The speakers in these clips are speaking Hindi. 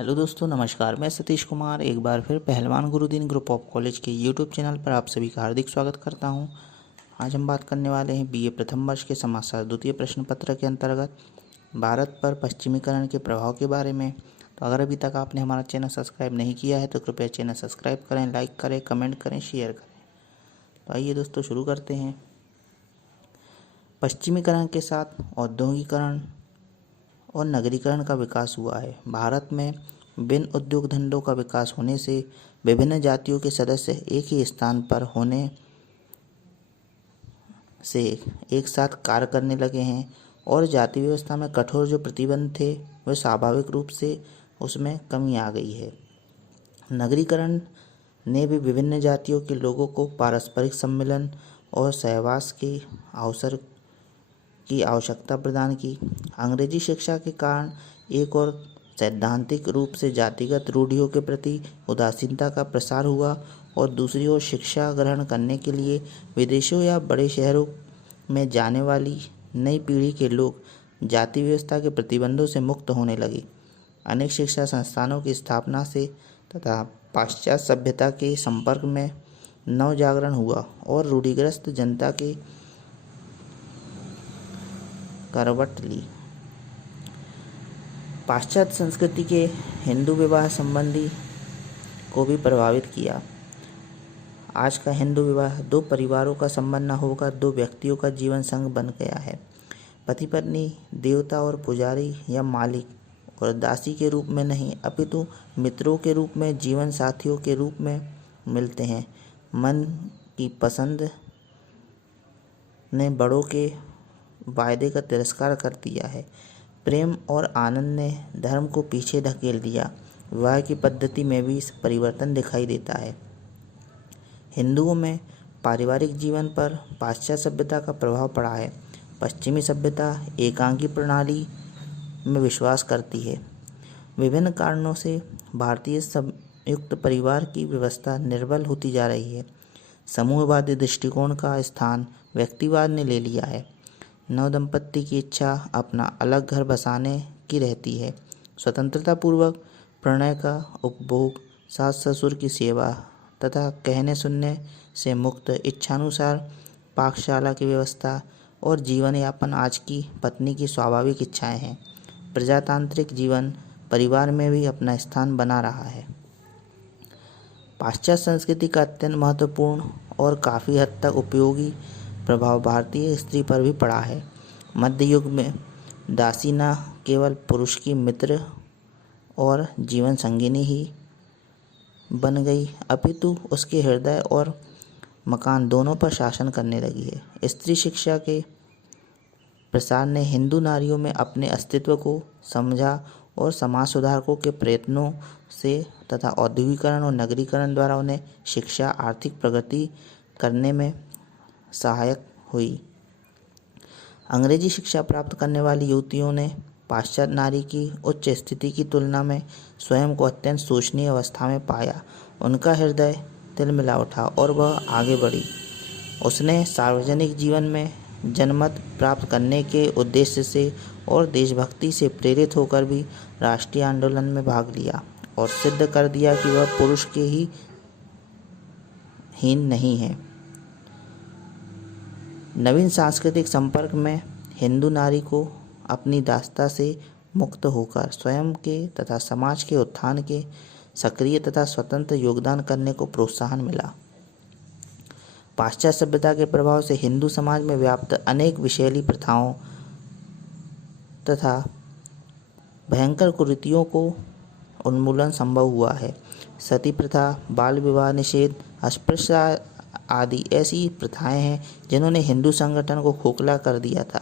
हेलो दोस्तों, नमस्कार। मैं सतीश कुमार एक बार फिर पहलवान गुरुदीन ग्रुप ऑफ कॉलेज के यूट्यूब चैनल पर आप सभी का हार्दिक स्वागत करता हूं। आज हम बात करने वाले हैं बीए प्रथम वर्ष के समाजशास्त्र द्वितीय प्रश्न पत्र के अंतर्गत भारत पर पश्चिमीकरण के प्रभाव के बारे में। तो अगर अभी तक आपने हमारा चैनल सब्सक्राइब नहीं किया है तो कृपया चैनल सब्सक्राइब करें, लाइक करें, कमेंट करें, शेयर करें। तो आइए दोस्तों शुरू करते हैं। पश्चिमीकरण के साथ औद्योगिकरण और नगरीकरण का विकास हुआ है। भारत में विभिन्न उद्योग धंधों का विकास होने से विभिन्न जातियों के सदस्य एक ही स्थान पर होने से एक साथ कार्य करने लगे हैं और जाति व्यवस्था में कठोर जो प्रतिबंध थे वे स्वाभाविक रूप से उसमें कमी आ गई है। नगरीकरण ने भी विभिन्न जातियों के लोगों को पारस्परिक सम्मिलन और सहवास के अवसर की आवश्यकता प्रदान की। अंग्रेजी शिक्षा के कारण एक और सैद्धांतिक रूप से जातिगत रूढ़ियों के प्रति उदासीनता का प्रसार हुआ और दूसरी ओर शिक्षा ग्रहण करने के लिए विदेशों या बड़े शहरों में जाने वाली नई पीढ़ी के लोग जाति व्यवस्था के प्रतिबंधों से मुक्त होने लगे। अनेक शिक्षा संस्थानों की स्थापना से तथा पाश्चात्य सभ्यता के संपर्क में नव जागरण हुआ और रूढ़िग्रस्त जनता के करवट ली। पाश्चात्य संस्कृति के हिंदू विवाह संबंधी को भी प्रभावित किया। आज का हिंदू विवाह दो परिवारों का संबंध न होकर दो व्यक्तियों का जीवन संग बन गया है। पति पत्नी देवता और पुजारी या मालिक और दासी के रूप में नहीं अपितु मित्रों के रूप में, जीवन साथियों के रूप में मिलते हैं। मन की पसंद ने बड़ों के वायदे का तिरस्कार कर दिया है। प्रेम और आनंद ने धर्म को पीछे धकेल दिया। विवाह की पद्धति में भी परिवर्तन दिखाई देता है। हिंदुओं में पारिवारिक जीवन पर पाश्चात्य सभ्यता का प्रभाव पड़ा है। पश्चिमी सभ्यता एकांकी प्रणाली में विश्वास करती है। विभिन्न कारणों से भारतीय संयुक्त परिवार की व्यवस्था निर्बल होती जा रही है। समूहवादी दृष्टिकोण का स्थान व्यक्तिवाद ने ले लिया है। नवदंपति की इच्छा अपना अलग घर बसाने की रहती है। स्वतंत्रता पूर्वक प्रणय का उपभोग, सास ससुर की सेवा तथा कहने सुनने से मुक्त इच्छानुसार पाकशाला की व्यवस्था और जीवन यापन आज की पत्नी की स्वाभाविक इच्छाएं हैं। प्रजातांत्रिक जीवन परिवार में भी अपना स्थान बना रहा है। पाश्चात्य संस्कृति का अत्यंत महत्वपूर्ण और काफ़ी हद तक उपयोगी प्रभाव भारतीय स्त्री पर भी पड़ा है। मध्य युग में दासी न केवल पुरुष की मित्र और जीवन संगिनी ही बन गई अपितु उसके हृदय और मकान दोनों पर शासन करने लगी है। स्त्री शिक्षा के प्रसार ने हिंदू नारियों में अपने अस्तित्व को समझा और समाज सुधारकों के प्रयत्नों से तथा औद्योगिकरण और नगरीकरण द्वारा उन्हें शिक्षा, आर्थिक प्रगति करने में सहायक हुई। अंग्रेजी शिक्षा प्राप्त करने वाली युवतियों ने पाश्चात्य नारी की उच्च स्थिति की तुलना में स्वयं को अत्यंत शोचनीय अवस्था में पाया। उनका हृदय तिलमिला उठा और वह आगे बढ़ी। उसने सार्वजनिक जीवन में जनमत प्राप्त करने के उद्देश्य से और देशभक्ति से प्रेरित होकर भी राष्ट्रीय आंदोलन में भाग लिया और सिद्ध कर दिया कि वह पुरुष के ही हीन नहीं है। नवीन सांस्कृतिक संपर्क में हिंदू नारी को अपनी दासता से मुक्त होकर स्वयं के तथा समाज के उत्थान के सक्रिय तथा स्वतंत्र योगदान करने को प्रोत्साहन मिला। पाश्चात्य सभ्यता के प्रभाव से हिंदू समाज में व्याप्त अनेक विषैली प्रथाओं तथा भयंकर कुरीतियों को उन्मूलन संभव हुआ है। सती प्रथा, बाल विवाह निषेध, अस्पृश्यता आदि ऐसी प्रथाएं हैं जिन्होंने हिंदू संगठन को खोखला कर दिया था।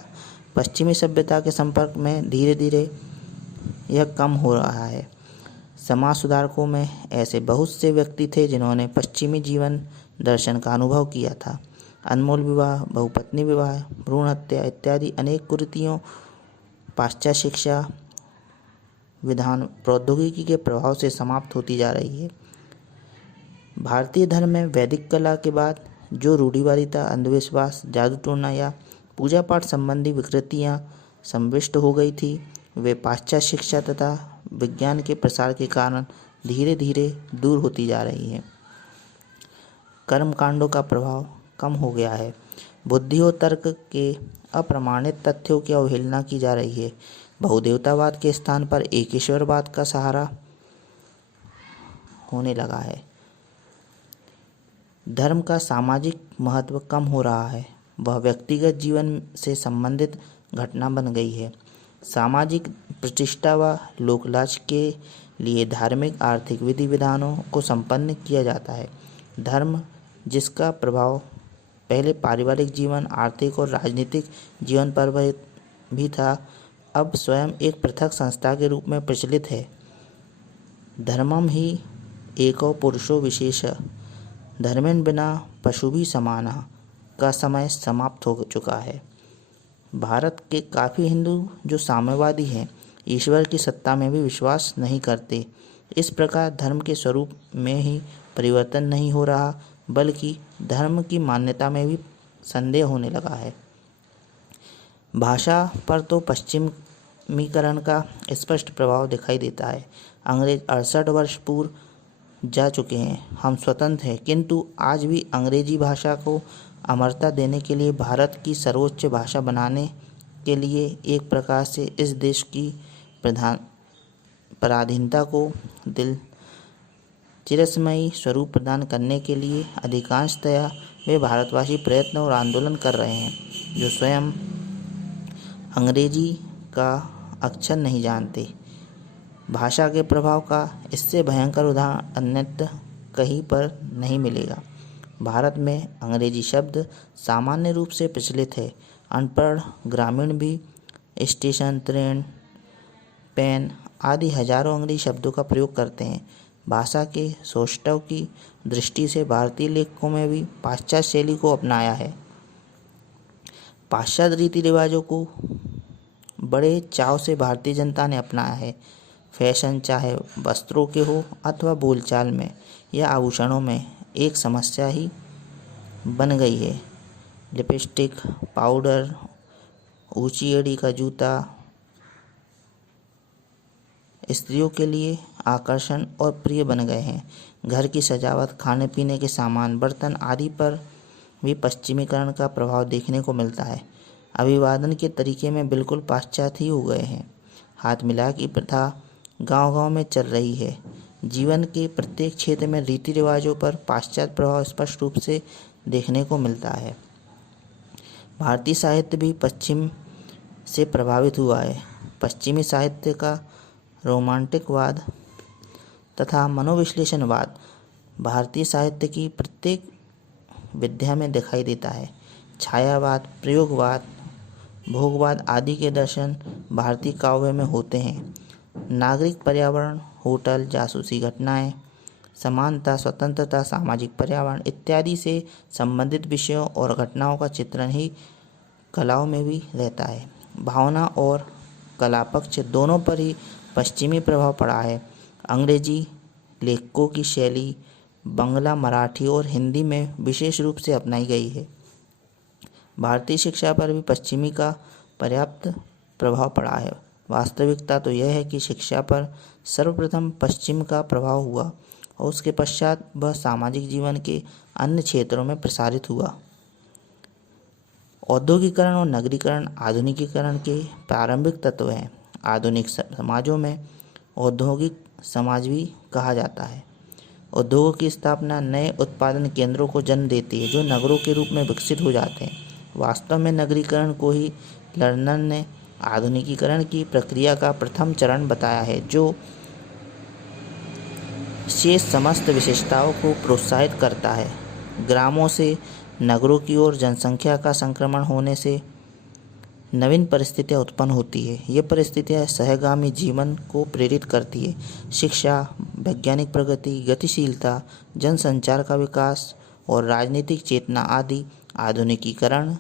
पश्चिमी सभ्यता के संपर्क में धीरे धीरे यह कम हो रहा है। समाज सुधारकों में ऐसे बहुत से व्यक्ति थे जिन्होंने पश्चिमी जीवन दर्शन का अनुभव किया था। अनमोल विवाह, बहुपत्नी विवाह, भ्रूण हत्या इत्यादि अनेक कुरीतियों पाश्चात्य शिक्षा, विधान, प्रौद्योगिकी के प्रभाव से समाप्त होती जा रही है। भारतीय धर्म में वैदिक कला के बाद जो रूढ़िवादिता, अंधविश्वास, जादू टोना या पूजा पाठ संबंधी विकृतियाँ संविष्ट हो गई थी, वे पाश्चात्य शिक्षा तथा विज्ञान के प्रसार के कारण धीरे धीरे दूर होती जा रही है। कर्मकांडों का प्रभाव कम हो गया है। बुद्धि और तर्क के अप्रमाणित तथ्यों की अवहेलना की जा रही है। बहुदेवतावाद के स्थान पर एकेश्वरवाद का सहारा होने लगा है। धर्म का सामाजिक महत्व कम हो रहा है, वह व्यक्तिगत जीवन से संबंधित घटना बन गई है। सामाजिक प्रतिष्ठा व लोकलाज के लिए धार्मिक आर्थिक विधि विधानों को संपन्न किया जाता है। धर्म, जिसका प्रभाव पहले पारिवारिक जीवन, आर्थिक और राजनीतिक जीवन पर भी था, अब स्वयं एक पृथक संस्था के रूप में प्रचलित है। धर्मम ही एको पुरुषो विशेष, धर्मेण बिना पशु भी समाना का समय समाप्त हो चुका है। भारत के काफ़ी हिंदू जो साम्यवादी हैं, ईश्वर की सत्ता में भी विश्वास नहीं करते। इस प्रकार धर्म के स्वरूप में ही परिवर्तन नहीं हो रहा, बल्कि धर्म की मान्यता में भी संदेह होने लगा है। भाषा पर तो पश्चिमीकरण का स्पष्ट प्रभाव दिखाई देता है। अंग्रेज 68 वर्ष पूर्व जा चुके हैं, हम स्वतंत्र हैं, किंतु आज भी अंग्रेजी भाषा को अमरता देने के लिए, भारत की सर्वोच्च भाषा बनाने के लिए, एक प्रकार से इस देश की पराधीनता को चिरस्मयी स्वरूप प्रदान करने के लिए अधिकांशतया वे भारतवासी प्रयत्न और आंदोलन कर रहे हैं, जो स्वयं अंग्रेजी का अक्षर नहीं जानते। भाषा के प्रभाव का इससे भयंकर उदाहरण अन्यत्र कहीं पर नहीं मिलेगा। भारत में अंग्रेजी शब्द सामान्य रूप से प्रचलित है। अनपढ़ ग्रामीण भी स्टेशन, ट्रेन, पेन आदि हजारों अंग्रेजी शब्दों का प्रयोग करते हैं। भाषा के सौष्ठव की दृष्टि से भारतीय लेखकों में भी पाश्चात्य शैली को अपनाया है। पाश्चात्य रीति रिवाजों को बड़े चाव से भारतीय जनता ने अपनाया है। फैशन चाहे वस्त्रों के हो अथवा बोलचाल में या आभूषणों में एक समस्या ही बन गई है। लिपस्टिक, पाउडर, ऊंची एड़ी का जूता स्त्रियों के लिए आकर्षण और प्रिय बन गए हैं। घर की सजावट, खाने पीने के सामान, बर्तन आदि पर भी पश्चिमीकरण का प्रभाव देखने को मिलता है। अभिवादन के तरीके में बिल्कुल पाश्चात्य ही हो गए हैं। हाथ मिला की प्रथा गांव-गांव में चल रही है। जीवन के प्रत्येक क्षेत्र में रीति रिवाजों पर पाश्चात्य प्रभाव स्पष्ट रूप से देखने को मिलता है। भारतीय साहित्य भी पश्चिम से प्रभावित हुआ है। पश्चिमी साहित्य का रोमांटिकवाद तथा मनोविश्लेषणवाद भारतीय साहित्य की प्रत्येक विधा में दिखाई देता है। छायावाद, प्रयोगवाद, भोगवाद आदि के दर्शन भारतीय काव्य में होते हैं। नागरिक पर्यावरण, होटल, जासूसी घटनाएं, समानता, स्वतंत्रता, सामाजिक पर्यावरण इत्यादि से संबंधित विषयों और घटनाओं का चित्रण ही कलाओं में भी रहता है। भावना और कला पक्ष दोनों पर ही पश्चिमी प्रभाव पड़ा है। अंग्रेजी लेखकों की शैली बंगला, मराठी और हिंदी में विशेष रूप से अपनाई गई है। भारतीय शिक्षा पर भी पश्चिमी का पर्याप्त प्रभाव पड़ा है। वास्तविकता तो यह है कि शिक्षा पर सर्वप्रथम पश्चिम का प्रभाव हुआ और उसके पश्चात वह सामाजिक जीवन के अन्य क्षेत्रों में प्रसारित हुआ। औद्योगिकरण और नगरीकरण आधुनिकीकरण के प्रारंभिक तत्व हैं। आधुनिक समाजों में औद्योगिक समाज भी कहा जाता है। उद्योगों की स्थापना नए उत्पादन केंद्रों को जन्म देती है, जो नगरों के रूप में विकसित हो जाते हैं। वास्तव में नगरीकरण को ही लर्नर ने आधुनिकीकरण की प्रक्रिया का प्रथम चरण बताया है, जो शेष समस्त विशेषताओं को प्रोत्साहित करता है। ग्रामों से नगरों की ओर जनसंख्या का संक्रमण होने से नवीन परिस्थितियाँ उत्पन्न होती है। ये परिस्थितियाँ सहगामी जीवन को प्रेरित करती है। शिक्षा, वैज्ञानिक प्रगति, गतिशीलता, जनसंचार का विकास और राजनीतिक चेतना आदि आधुनिकीकरण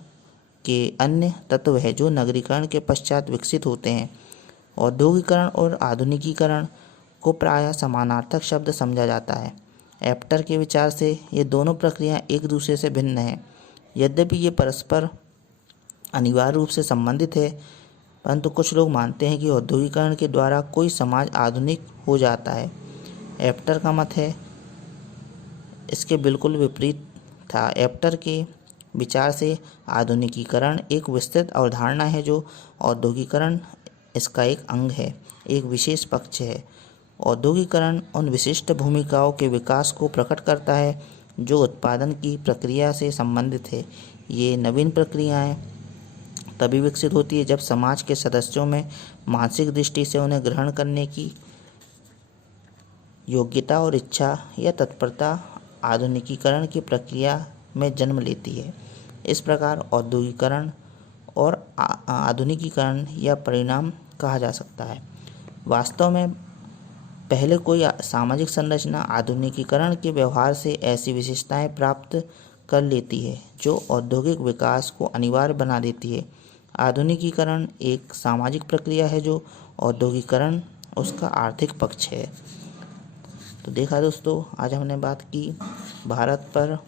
के अन्य तत्व है, जो नगरीकरण के पश्चात विकसित होते हैं। औद्योगिकरण और आधुनिकीकरण को प्रायः समानार्थक शब्द समझा जाता है। एप्टर के विचार से ये दोनों प्रक्रियाएं एक दूसरे से भिन्न हैं। यद्यपि ये परस्पर अनिवार्य रूप से संबंधित है, परंतु कुछ लोग मानते हैं कि औद्योगिकरण के द्वारा कोई समाज आधुनिक हो जाता है। एप्टर का मत है इसके बिल्कुल विपरीत था। एप्टर के विचार से आधुनिकीकरण एक विस्तृत अवधारणा है जो औद्योगिकरण इसका एक अंग है, एक विशेष पक्ष है। औद्योगिकरण उन विशिष्ट भूमिकाओं के विकास को प्रकट करता है जो उत्पादन की प्रक्रिया से संबंधित है। ये नवीन प्रक्रियाएं तभी विकसित होती है जब समाज के सदस्यों में मानसिक दृष्टि से उन्हें ग्रहण करने की योग्यता और इच्छा या तत्परता आधुनिकीकरण की प्रक्रिया में जन्म लेती है। इस प्रकार औद्योगिकरण और आधुनिकीकरण या परिणाम कहा जा सकता है। वास्तव में पहले कोई सामाजिक संरचना आधुनिकीकरण के व्यवहार से ऐसी विशेषताएं प्राप्त कर लेती है जो औद्योगिक विकास को अनिवार्य बना देती है। आधुनिकीकरण एक सामाजिक प्रक्रिया है जो औद्योगिकरण उसका आर्थिक पक्ष है। तो देखा दोस्तों, आज हमने बात की भारत पर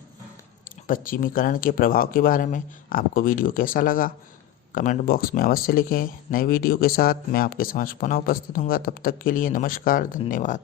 पश्चिमीकरण के प्रभाव के बारे में। आपको वीडियो कैसा लगा कमेंट बॉक्स में अवश्य लिखें। नए वीडियो के साथ मैं आपके समक्ष पुनः उपस्थित होऊंगा। तब तक के लिए नमस्कार, धन्यवाद।